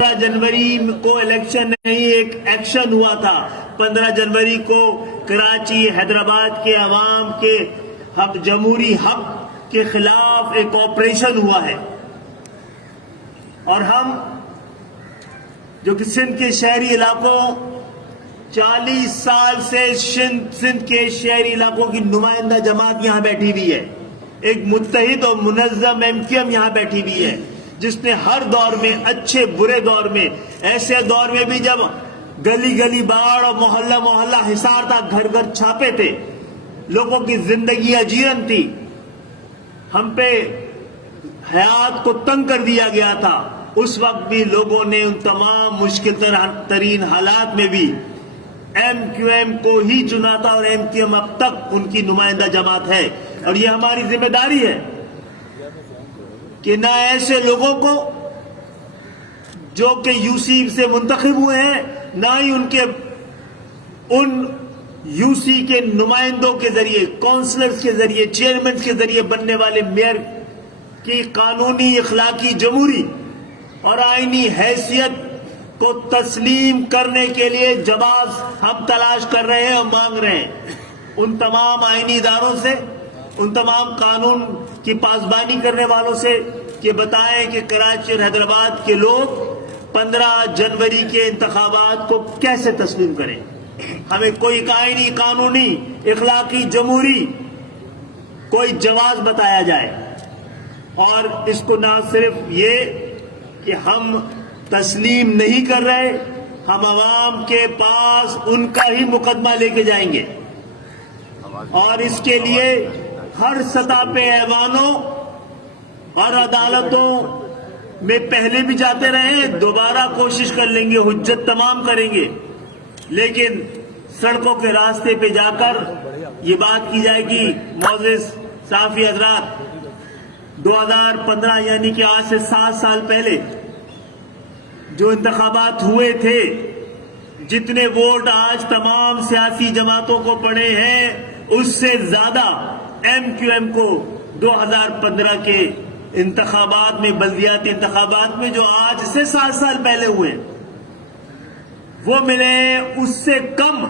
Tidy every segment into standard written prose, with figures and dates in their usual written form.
जनवरी को इलेक्शन नहीं, एक एक्शन हुआ था। 15 जनवरी को कराची हैदराबाद के अवाम के हक, जमहूरी हक के खिलाफ एक ऑपरेशन हुआ है। और हम जो कि सिंध के शहरी इलाकों 40 साल से सिंध के शहरी इलाकों की नुमाइंदा जमात यहाँ बैठी हुई है, एक मुत्तहिद और मुनज़्ज़म एमक्यूएम यहाँ बैठी हुई है, जिसने हर दौर में, अच्छे बुरे दौर में, ऐसे दौर में भी जब गली गली बाढ़ और मोहल्ला मोहल्ला हिसार था, घर घर छापे थे, लोगों की जिंदगी अजीरन थी, हम पे हयात को तंग कर दिया गया था, उस वक्त भी लोगों ने उन तमाम मुश्किल तरीन हालात में भी एमक्यूएम को ही चुना था। और एमक्यूएम अब तक उनकी नुमाइंदा जमात है। और ये हमारी जिम्मेदारी है कि ना ऐसे लोगों को जो कि यूसी से मुंतखब हुए हैं, ना ही उन यूसी के नुमाइंदों के जरिए, काउंसलर्स के जरिए, चेयरमैन के जरिए बनने वाले मेयर की कानूनी, इखलाकी, जमहूरी और आईनी हैसियत को तस्लीम करने के लिए जवाब हम तलाश कर रहे हैं और मांग रहे हैं उन तमाम आईनी इदारों से, उन तमाम कानून की पासबानी करने वालों से कि बताएं कि कराची और हैदराबाद के लोग 15 जनवरी के इंतखाबात को कैसे तस्लीम करें। हमें कोई आईनी, कानूनी, इखलाकी, जमहूरी कोई जवाब बताया जाए। और इसको ना सिर्फ ये कि हम तस्लीम नहीं कर रहे, हम अवाम के पास उनका ही मुकदमा लेके जाएंगे। और इसके लिए हर सतह पे ऐवानों और अदालतों में पहले भी जाते रहे, दोबारा कोशिश कर लेंगे, हुज्जत तमाम करेंगे, लेकिन सड़कों के रास्ते पे जाकर ये बात की जाएगी। मोअज़्ज़िज़ साफ़ी हज़रात, 2015 यानी कि आज से 7 साल पहले जो इंतखाबात हुए थे, जितने वोट आज तमाम सियासी जमातों को पड़े हैं, उससे ज्यादा एमक्यूएम को 2015 के इंतखाबात में, बल्दियाती इंतखाबात में जो आज से 7 साल पहले हुए वो मिले। उससे कम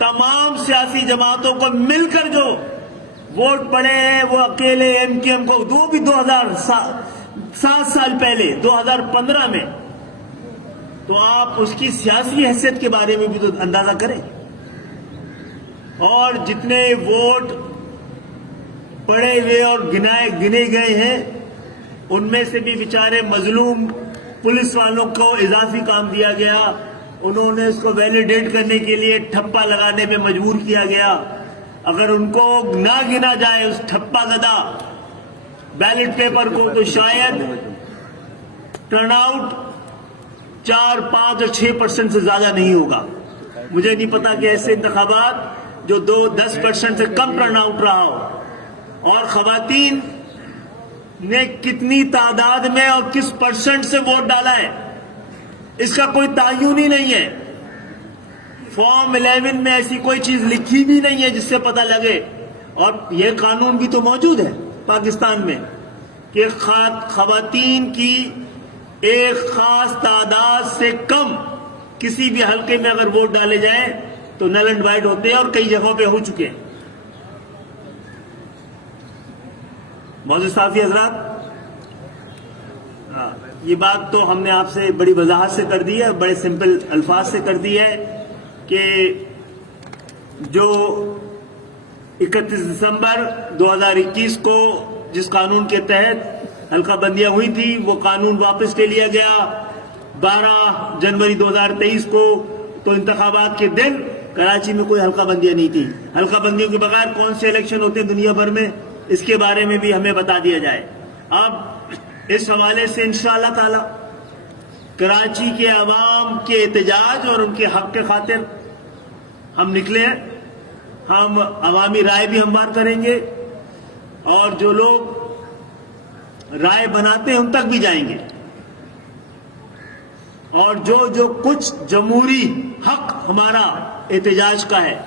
तमाम सियासी जमातों को मिलकर जो वोट पड़े हैं वो अकेले एमक्यूएम को, वो भी 7 साल पहले 2015 में। तो आप उसकी सियासी हैसियत के बारे में भी तो अंदाजा करें। और जितने वोट पड़े हुए और गिने गए हैं, उनमें से भी बेचारे मजलूम पुलिस वालों को इजाफी काम दिया गया, उन्होंने इसको वैलिडेट करने के लिए ठप्पा लगाने में मजबूर किया गया। अगर उनको ना गिना जाए उस ठप्पा गदा बैलेट पेपर को, तो शायद टर्नआउट 4, 5 और 6% से ज्यादा नहीं होगा। मुझे नहीं पता कि ऐसे इंतखाबात जो 10% से कम टर्नआउट रहा हो, और खवातीन ने कितनी तादाद में और किस परसेंट से वोट डाला है, इसका कोई तायुन ही नहीं है। फॉर्म 11 में ऐसी कोई चीज लिखी भी नहीं है जिससे पता लगे। और यह कानून भी तो मौजूद है पाकिस्तान में कि खवातीन की एक खास तादाद से कम किसी भी हल्के में अगर वोट डाले जाए तो नल एंड वाइड होते हैं, और कई जगहों पे हो चुके हैं। मोअज़्ज़िज़ साफ़ी हज़रात, ये बात तो हमने आपसे बड़ी वजाहत से कर दी है, बड़े सिंपल अल्फाज से कर दी है कि जो 31 दिसंबर 2021 को जिस कानून के तहत हल्का बंदियां हुई थी, वो कानून वापस ले लिया गया। 12 जनवरी 2023 को तो इंतखाबात के दिन कराची में कोई हल्का बंदियां नहीं थी। हल्का बंदियों के बगैर कौन से इलेक्शन होते हैं दुनिया भर में, इसके बारे में भी हमें बता दिया जाए। अब इस हवाले से इंशाअल्लाह ताला कराची के अवाम के एहतजाज और उनके हक के खातिर हम निकले हैं। हम अवामी राय भी हमवार करेंगे, और जो लोग राय बनाते हैं उन तक भी जाएंगे, और जो कुछ जमहूरी हक हमारा एहतजाज का है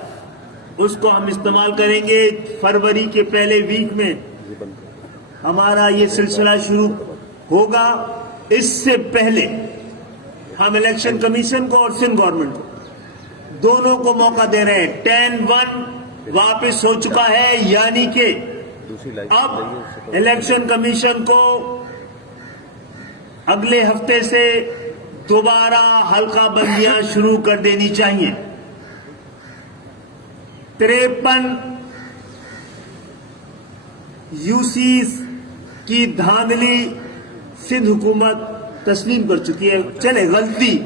उसको हम इस्तेमाल करेंगे। फरवरी के पहले वीक में हमारा ये सिलसिला शुरू होगा। इससे पहले ہم الیکشن کمیشن کو اور سندھ گورنمنٹ کو دونوں کو موقع دے رہے ہیں. 10-1 واپس ہو چکا ہے, یعنی کہ اب الیکشن کمیشن کو اگلے ہفتے سے دوبارہ حلقہ بندیاں شروع کر دینی چاہیے. 53 یوسیز کی دھاندلی سندھ حکومت تسلیم کر چکی ہے. چلے غلطی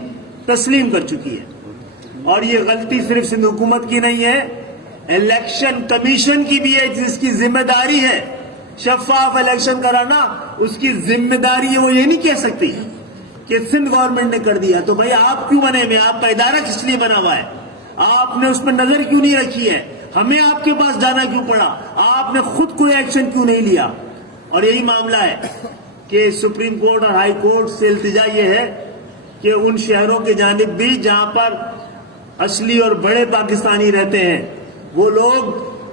تسلیم کر چکی ہے, اور یہ غلطی صرف سندھ حکومت کی نہیں ہے, الیکشن کمیشن کی بھی ہے, جس کی ذمہ داری ہے شفاف الیکشن کرانا. اس کی ذمہ داری ہے, وہ یہ نہیں کہہ سکتی کہ سندھ گورنمنٹ نے کر دیا. تو بھائی آپ کیوں بنے ہوئے, آپ کا ادارہ کس لیے بنا ہوا ہے, آپ نے اس پر نظر کیوں نہیں رکھی ہے, ہمیں آپ کے پاس جانا کیوں پڑا, آپ نے خود کوئی ایکشن کیوں نہیں لیا. اور یہی معاملہ ہے کہ سپریم کورٹ اور ہائی کورٹ سے التجا یہ ہے کہ ان شہروں کے جانب بھی جہاں پر اصلی اور بڑے پاکستانی رہتے ہیں, وہ لوگ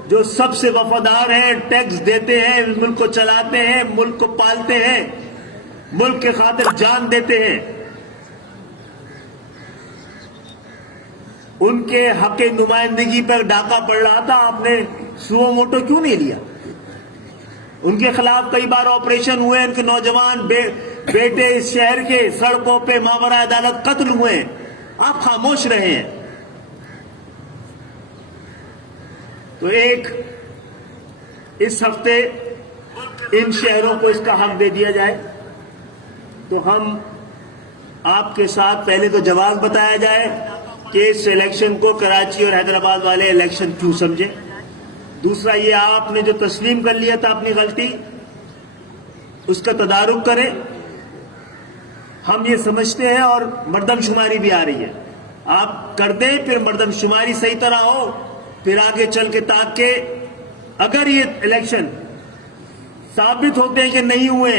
جو سب سے وفادار ہیں, ٹیکس دیتے ہیں, ملک کو چلاتے ہیں, ملک کو پالتے ہیں, ملک کے خاطر جان دیتے ہیں, ان کے حق نمائندگی پر ڈاکہ پڑ رہا تھا, آپ نے سو موٹو کیوں نہیں لیا. ان کے خلاف کئی بار آپریشن ہوئے, ان کے نوجوان بیٹے اس شہر کے سڑکوں پہ ماورا عدالت قتل ہوئے, آپ خاموش رہے ہیں. تو ایک اس ہفتے ان شہروں کو اس کا حق دے دیا جائے, تو ہم آپ کے ساتھ پہلے تو جواز بتایا جائے کہ اس الیکشن کو کراچی اور حیدرآباد والے الیکشن کیوں سمجھے. دوسرا یہ, آپ نے جو تسلیم کر لیا تھا اپنی غلطی, اس کا تدارک کریں. ہم یہ سمجھتے ہیں, اور مردم شماری بھی آ رہی ہے, آپ کر دیں, پھر مردم شماری صحیح طرح ہو, پھر آگے چل کے تاکہ اگر یہ الیکشن ثابت ہوتے ہیں کہ نہیں ہوئے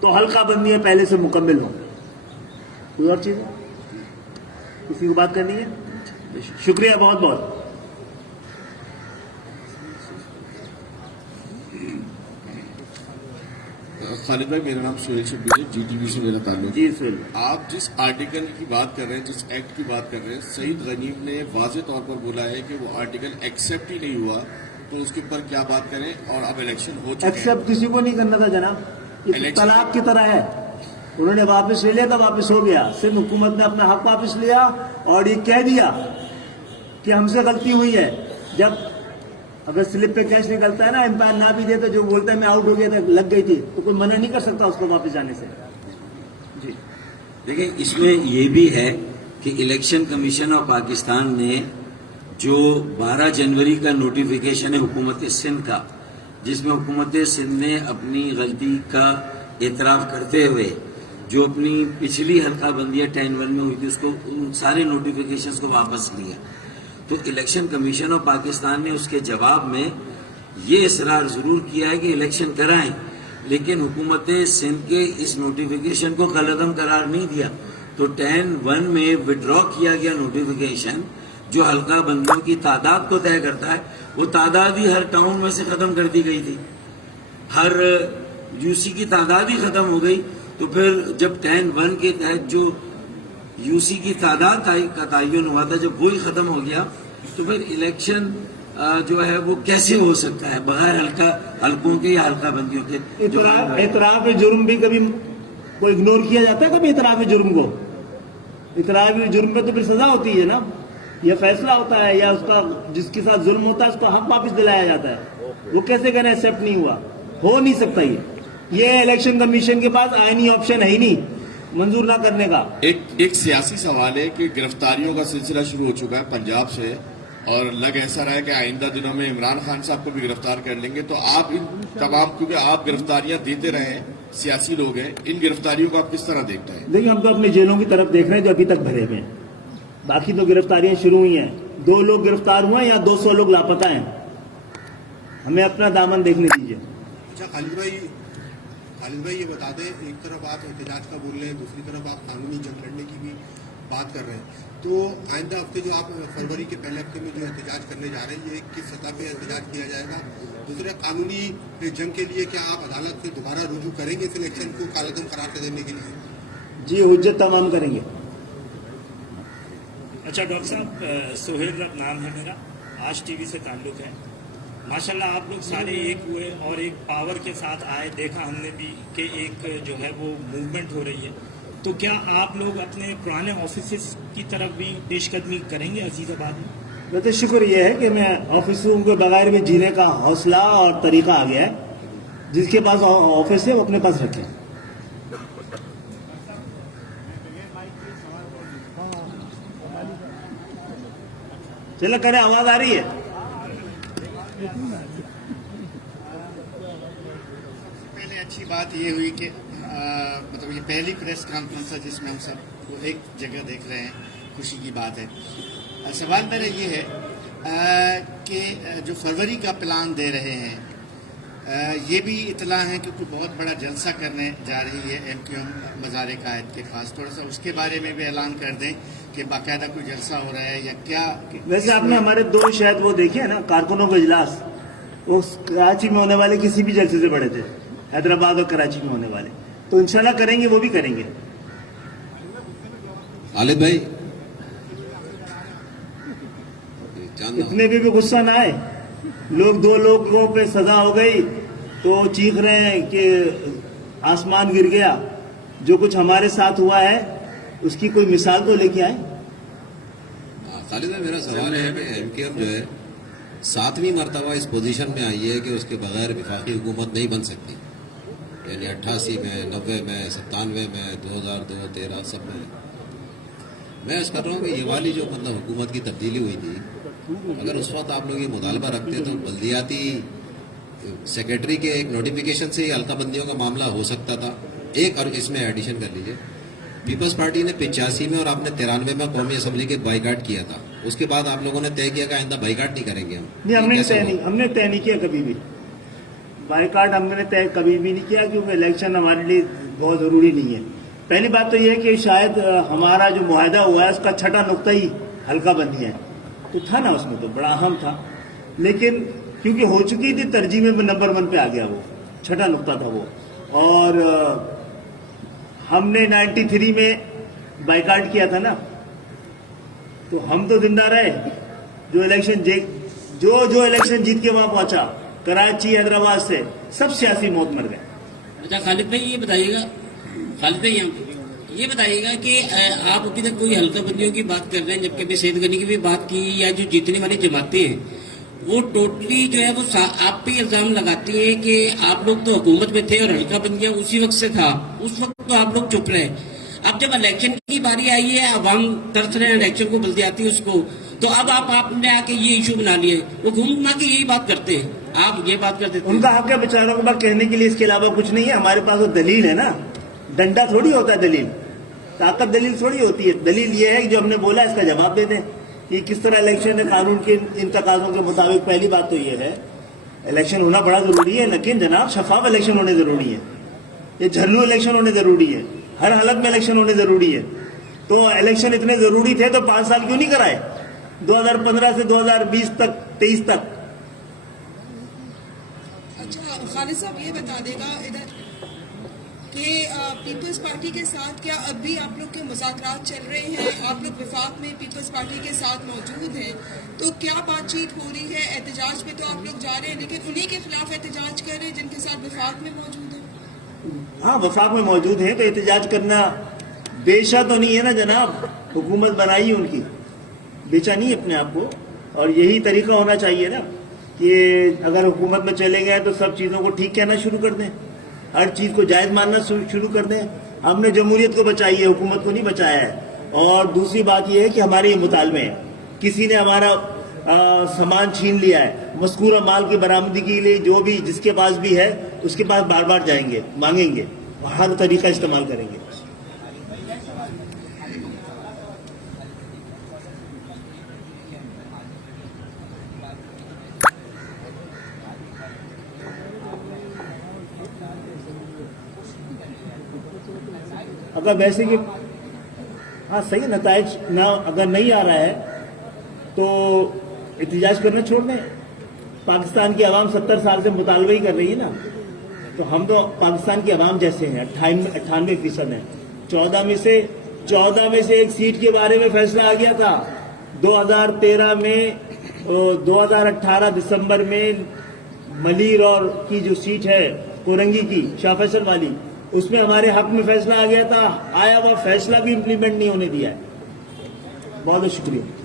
تو حلقہ بندیاں پہلے سے مکمل ہوں. کوئی اور چیز ہے, کسی کو بات کرنی ہے؟ شکریہ بہت بہت. خالد بھائی, میرا نام سہیل شبیر ہے, جی ٹی وی سے میرا تعلق. جی سہیل, آپ جس آرٹیکل کی بات کر رہے ہیں, جس ایکٹ کی بات کر رہے ہیں, سعید غنیم نے واضح طور پر بولا ہے کہ وہ آرٹیکل ایکسیپٹ ہی نہیں ہوا, تو اس کے اوپر کیا بات کریں, اور اب الیکشن ہو چکے ہیں. ایکسیپٹ کسی کو نہیں کرنا تھا جناب, یہ طلاق کی طرح ہے, انہوں نے واپس لے لیا تھا, واپس ہو گیا. سندھ حکومت نے اپنا حق واپس لیا اور یہ کہہ دیا کہ ہم سے غلطی ہوئی ہے. جب اگر سلپ پہ کیش نکلتا ہے نا, امپائر نہ بھی دے تو جو بولتا ہے میں آؤٹ ہو گیا تھا, لگ گئی تھی, تو کوئی منع نہیں کر سکتا اس کو واپس جانے سے. جی دیکھیں, اس میں یہ بھی ہے کہ الیکشن کمیشن آف پاکستان نے جو 12 جنوری کا نوٹیفیکیشن ہے حکومت سندھ کا, جس میں حکومت سندھ نے اپنی غلطی کا اعتراف کرتے ہوئے جو اپنی پچھلی حلقہ بندیاں 10-1 میں ہوئی تھی, اس کو ان سارے نوٹیفیکیشنز کو واپس لیا. تو الیکشن کمیشن آف پاکستان نے اس کے جواب میں یہ اصرار ضرور کیا ہے کہ الیکشن کرائیں, لیکن حکومت سندھ کے اس نوٹیفیکیشن کو کالعدم قرار نہیں دیا. تو 10-1 میں وڈرا کیا گیا نوٹیفیکیشن جو حلقہ بندیوں کی تعداد کو طے کرتا ہے, وہ تعداد ہی ہر ٹاؤن میں سے ختم کر دی گئی تھی, ہر یو سی کی تعداد ہی ختم ہو گئی. تو پھر جب 10-1 کے تحت جو یو سی کی تعداد کا تعین ہوا تھا, جب وہی ختم ہو گیا, تو پھر الیکشن جو ہے وہ کیسے ہو سکتا ہے بغیر حلقوں کے یا حلقہ بندیوں کے. اعتراف جرم بھی کبھی کوئی اگنور کیا جاتا ہے, کبھی اعتراف جرم کو, اعتراف جرم پہ تو پھر سزا ہوتی ہے نا, یہ فیصلہ ہوتا ہے, یا اس کا جس کے ساتھ ظلم ہوتا ہے اس کا حق واپس دلایا جاتا ہے. وہ کیسے کہنا ایکسیپٹ نہیں ہوا, ہو نہیں سکتا. یہ الیکشن کمیشن کے پاس آئینی آپشن ہے ہی نہیں منظور نہ کرنے کا. ایک سیاسی سوال ہے کہ گرفتاریوں کا سلسلہ شروع ہو چکا ہے پنجاب سے, اور لگ ایسا رہا ہے کہ آئندہ دنوں میں عمران خان صاحب کو بھی گرفتار کر لیں گے. تو آپ ان تمام, کیونکہ آپ گرفتاریاں دیتے رہے ہیں, سیاسی لوگ ہیں, ان گرفتاریوں کو آپ کس طرح دیکھتے ہیں؟ دیکھیں, ہم تو اپنی جیلوں کی طرف دیکھ رہے ہیں جو ابھی تک بھرے ہوئے ہیں, باقی تو گرفتاریاں شروع ہوئی ہیں. 2 لوگ گرفتار ہوئے ہیں یا 200 لوگ لاپتہ ہیں, ہمیں اپنا دامن دیکھنے دیجیے. اچھا خالد بھائی یہ بتا دیں, ایک طرف آپ احتجاج کا بول رہے ہیں, دوسری طرف آپ قانونی جنگ لڑنے کی بھی بات کر رہے ہیں. تو آئندہ ہفتے جو آپ فروری کے پہلے ہفتے میں جو احتجاج کرنے جا رہے ہیں, یہ کس سطح پہ احتجاج کیا جائے گا؟ دوسرا, قانونی جنگ کے لیے کیا آپ عدالت سے دوبارہ رجوع کریں گے اس الیکشن کو کالعدم قرار سے دینے کے لیے؟ जी हुज्जत तमाम करेंगे। अच्छा डॉक्टर साहब, सोहेल नाम है मेरा, आज टीवी से ताल्लुक है। माशाल्लाह आप लोग सारे एक हुए और एक पावर के साथ आए, देखा हमने भी कि एक जो है वो मूवमेंट हो रही है। तो क्या आप लोग अपने पुराने ऑफिस की तरफ भी पेशकदमी करेंगे अजीजाबाद में? वैसे शुक्र ये है कि मैं ऑफिसों के बगैर भी जीने का हौसला और तरीका आ गया है। जिसके पास ऑफिस है वो अपने पास रखे। चलो करें, आवाज आ रही है? पहले अच्छी बात ये हुई कि मतलब ये पहली प्रेस कॉन्फ्रेंस है जिसमें हम सब को एक जगह देख रहे हैं, खुशी की बात है। सवाल मेरा ये है कि जो फरवरी का प्लान दे रहे हैं, ये भी इतला है कि कोई बहुत बड़ा जलसा करने जा रही है MQM मज़ार कायद के पास। थोड़ा सा उसके बारे में भी ऐलान कर दें कि बाकायदा कोई जलसा हो रहा है या क्या। वैसे आपने हमारे 2 शायद वो देखे ना कारकुनों के इजलास, वो कराची में होने वाले किसी भी जलसे से बड़े थे, हैदराबाद और कराची में होने वाले। तो इंशाल्लाह करेंगे, वो भी करेंगे। खालिद भाई, इतने भी गुस्सा ना आए। लोग 2 लोगों पे सजा हो गई तो चीख रहे हैं कि आसमान गिर गया। जो कुछ हमारे साथ हुआ है उसकी कोई मिसाल तो लेके आए। खालिद भाई, मेरा सवाल है कि MQM जो है 7वीं मरतबा इस पोजीशन में आई है कि उसके बगैर वफाकी हुकूमत नहीं बन सकती, यानी 88 में, 90 में, 97 में, 2002, 13 सब में। मैं इस कर रहा हूँ कि ये वाली जो मतलब हुकूमत की तब्दीली हुई थी, अगर उस वक्त आप लोग ये मुतालबा रखते तो बल्दियाती सेक्रेटरी के एक नोटिफिकेशन से ही हल्का बंदियों का मामला हो सकता था। एक और इसमें एडिशन कर लीजिए, पीपल्स पार्टी ने 85 में और आपने 93 में कौमी असम्बली के बाइकाट किया था। उसके बाद आप लोगों ने तय किया कि आइंदा बाइकाट नहीं करेंगे हम। नहीं, हमने तय नहीं किया कभी भी बाइकाट। हमने तय कभी भी नहीं किया क्योंकि इलेक्शन हमारे लिए बहुत जरूरी नहीं है। पहली बात तो यह है कि शायद हमारा जो मुआहदा हुआ है उसका छठा नुक्ता ही हल्का बंदी है, तो था ना, उसमें तो बड़ा अहम था। लेकिन क्योंकि हो चुकी थी तरजीह में नंबर 1 पे आ गया, वो छठा नुक्ता था वो। और हमने 93 में बाइकाट किया था ना, तो हम तो जिंदा रहे। जो इलेक्शन जीत के वहां पहुंचा कराची हैदराबाद से, सब सियासी मौत मर गए। अच्छा खालिद भाई ये बताइएगा, खालिद भाई ये बताइएगा कि आप अभी तक कोई हल्का बंदियों की बात कर रहे हैं, जबकि अभी सैयद गनी की भी बात की, या जो जीतने वाली जमातें हैं वो टोटली जो है वो आप पे इल्जाम लगाती है कि आप लोग तो हुकूमत में थे और हल्का बंदियां उसी वक्त से था, उस वक्त तो आप लोग चुप रहे। अब जब इलेक्शन की बारी आई है, अब हम तरस रहे हैं इलेक्शन को, बल्दियाती उसको, तो अब आपने आके ये इशू बना लिए। वो घूम घुमा के यही बात करते हैं, आप ये बात करते हैं। उनका हक है बेचारों के पास कहने के लिए, इसके अलावा कुछ नहीं है। हमारे पास तो दलील है ना, डंडा थोड़ी होता है दलील, ताकत दलील थोड़ी होती है। दलील ये है कि जो हमने बोला इसका जवाब दे दें कि किस तरह इलेक्शन है कानून के इन तकाजों के मुताबिक। पहली बात तो ये है इलेक्शन होना बड़ा जरूरी है, लेकिन जनाब शफाफ इलेक्शन होने जरूरी है। ये झल्लू इलेक्शन होने जरूरी है, हर हालत में इलेक्शन होने जरूरी है। तो इलेक्शन इतने जरूरी थे तो 5 साल क्यों नहीं कराए, 2015 से 2020 तक, 23 तक। अच्छा खालिद साहब ये बता देगा इधर कि पीपल्स पार्टी के साथ क्या अब भी आप लोग के मुज़ाकरात चल रहे हैं? आप लोग वफाक में पीपल्स पार्टी के साथ मौजूद हैं, तो क्या बातचीत हो रही है? एहतजाज पे तो आप लोग जा रहे हैं, लेकिन उन्हीं के खिलाफ एहतजाज कर रहे हैं जिनके साथ वफाक में मौजूद है। हाँ, वफाक में मौजूद है तो एहतजाज करना बेशा तो नहीं है ना जनाब। हुकूमत बनाई है उनकी, बेचा नहीं अपने आप को। और यही तरीका होना चाहिए ना कि अगर हुकूमत में चले गए तो सब चीज़ों को ठीक कहना शुरू कर दें, हर चीज़ को जायज़ मानना शुरू कर दें। हमने जमहूरियत को बचाई है, हुकूमत को नहीं बचाया है। और दूसरी बात यह है कि हमारे ये मुतालबे हैं, किसी ने हमारा सामान छीन लिया है, मज़कूरा माल की बरामदगी के लिए जो भी जिसके पास भी है उसके पास बार बार जाएंगे, मांगेंगे, हर तरीका इस्तेमाल करेंगे। अगर वैसे कि हाँ सही नताइज ना अगर नहीं आ रहा है तो एहतजाज करना छोड़ दें। पाकिस्तान की आवाम 70 साल से मुतालबा ही कर रही है ना, तो हम तो पाकिस्तान की आवाम जैसे हैं, 98% हैं। 14 में से एक सीट के बारे में फैसला आ गया था 2013 में 2018 दिसंबर में मलीर और की जो सीट है कोरंगी की शाह फैसल वाली, उसमें हमारे हक में फैसला आ गया था, आया हुआ फैसला भी इम्प्लीमेंट नहीं होने दिया है। बहुत बहुत शुक्रिया।